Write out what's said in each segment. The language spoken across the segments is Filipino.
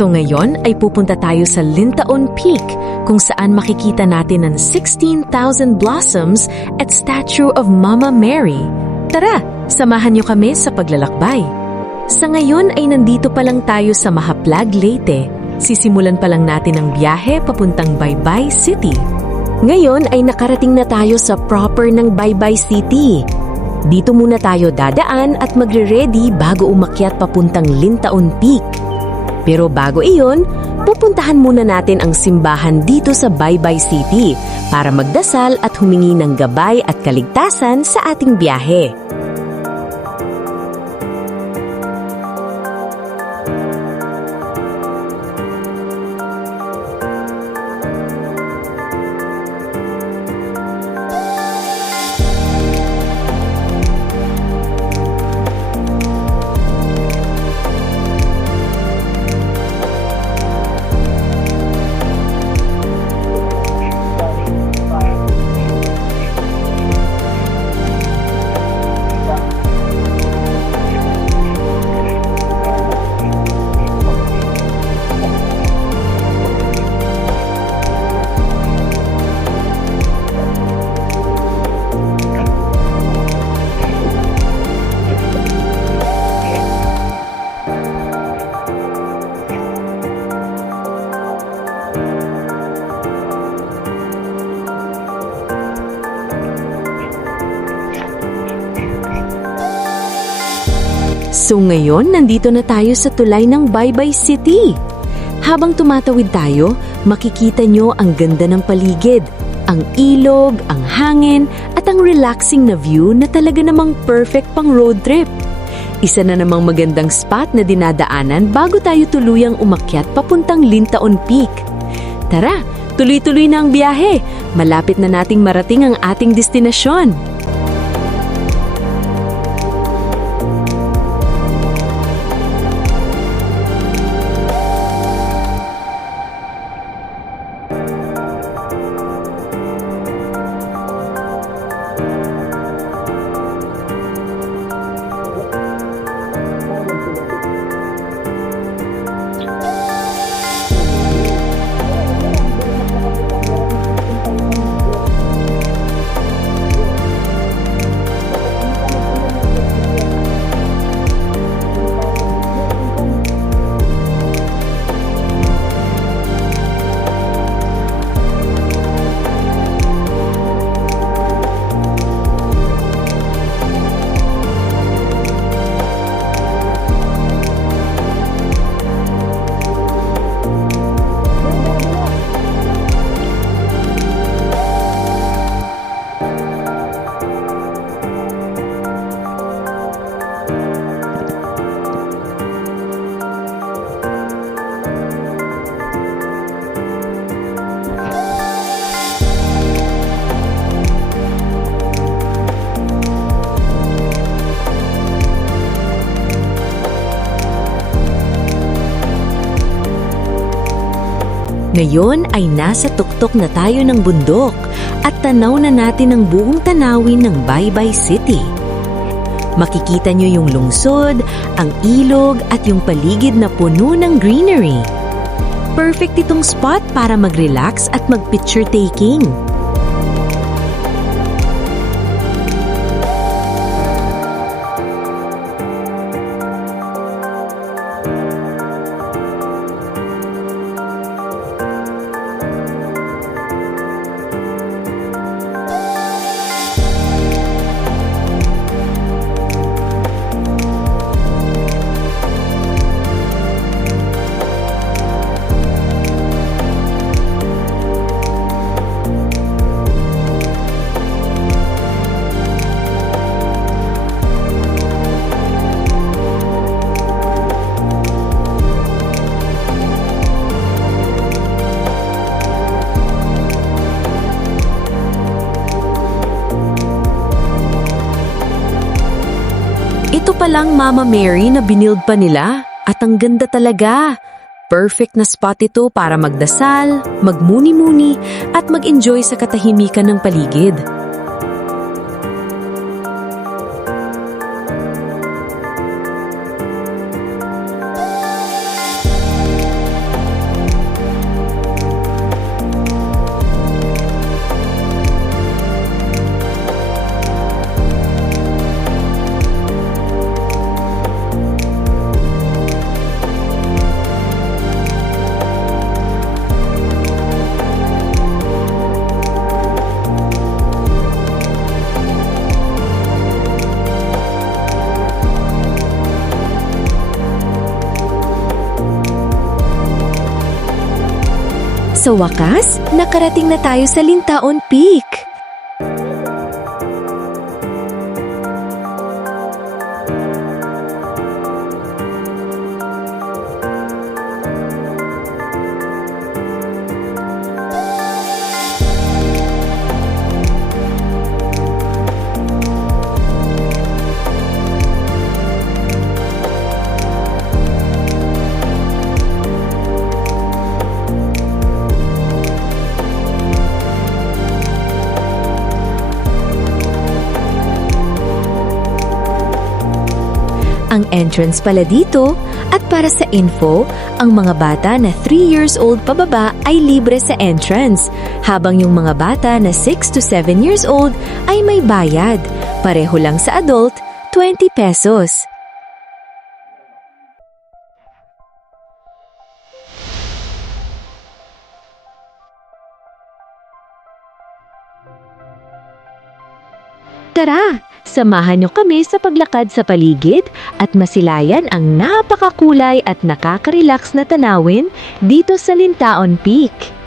So ngayon ay pupunta tayo sa Lintaon Peak kung saan makikita natin ang 16,000 blossoms at statue of Mama Mary. Tara, samahan niyo kami sa paglalakbay. Sa ngayon ay nandito pa lang tayo sa Mahaplag, Leyte. Sisimulan pa lang natin ang biyahe papuntang Baybay City. Ngayon ay nakarating na tayo sa proper ng Baybay City. Dito muna tayo dadaan at magre-ready bago umakyat papuntang Lintaon Peak. Pero bago iyon, pupuntahan muna natin ang simbahan dito sa Baybay City para magdasal at humingi ng gabay at kaligtasan sa ating biyahe. So ngayon, nandito na tayo sa tulay ng Baybay City. Habang tumatawid tayo, makikita nyo ang ganda ng paligid, ang ilog, ang hangin, at ang relaxing na view na talaga namang perfect pang road trip. Isa na namang magandang spot na dinadaanan bago tayo tuluyang umakyat papuntang Lintaon Peak. Tara, tuloy-tuloy na ang biyahe. Malapit na nating marating ang ating destinasyon. Ngayon ay nasa tuktok na tayo ng bundok at tanaw na natin ang buong tanawin ng Baybay City. Makikita nyo yung lungsod, ang ilog at yung paligid na puno ng greenery. Perfect itong spot para mag-relax at mag-picture taking. Ito palang Mama Mary na binild pa nila at ang ganda talaga. Perfect na spot ito para magdasal, magmuni-muni at mag-enjoy sa katahimikan ng paligid. Sa wakas, nakarating na tayo sa Lintaon Peak. Ang entrance pala dito, at para sa info, ang mga bata na 3 years old pababa ay libre sa entrance, habang yung mga bata na 6 to 7 years old ay may bayad. Pareho lang sa adult, 20 pesos. Tara, samahan niyo kami sa paglakad sa paligid at masilayan ang napakakulay at nakaka-relax na tanawin dito sa Lintaon Peak.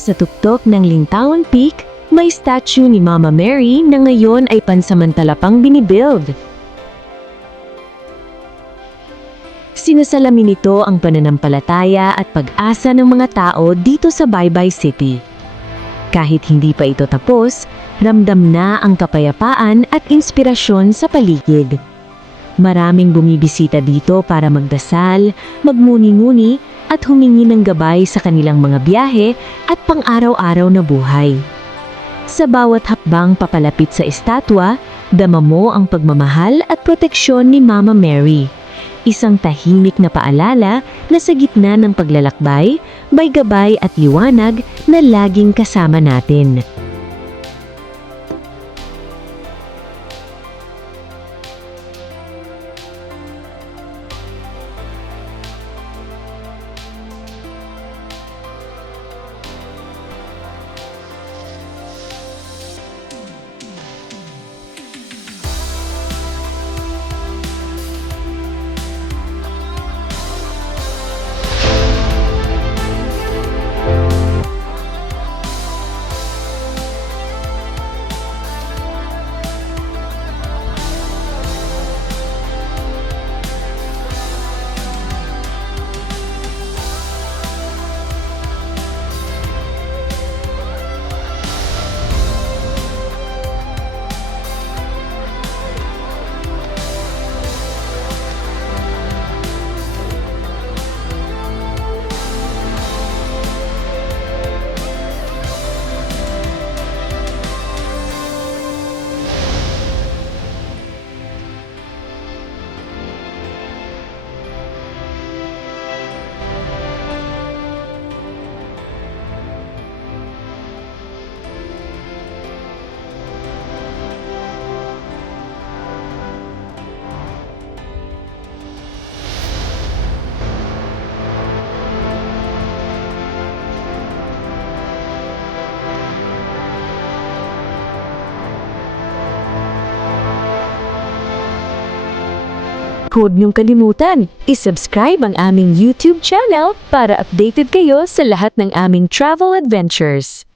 sa tuktok ng Lintaon Peak, may statue ni Mama Mary na ngayon ay pansamantala pang binibuild. Sinasalamin nito ang pananampalataya at pag-asa ng mga tao dito sa Baybay City. Kahit hindi pa ito tapos, ramdam na ang kapayapaan at inspirasyon sa paligid. Maraming bumibisita dito para magdasal, magmuni-muni at humingi ng gabay sa kanilang mga biyahe at pang-araw-araw na buhay. Sa bawat hakbang papalapit sa estatwa, dama mo ang pagmamahal at proteksyon ni Mama Mary. Isang tahimik na paalala na sa gitna ng paglalakbay, may gabay at liwanag na laging kasama natin. Huwag niyong kalimutan, i-subscribe ang aming YouTube channel para updated kayo sa lahat ng aming travel adventures.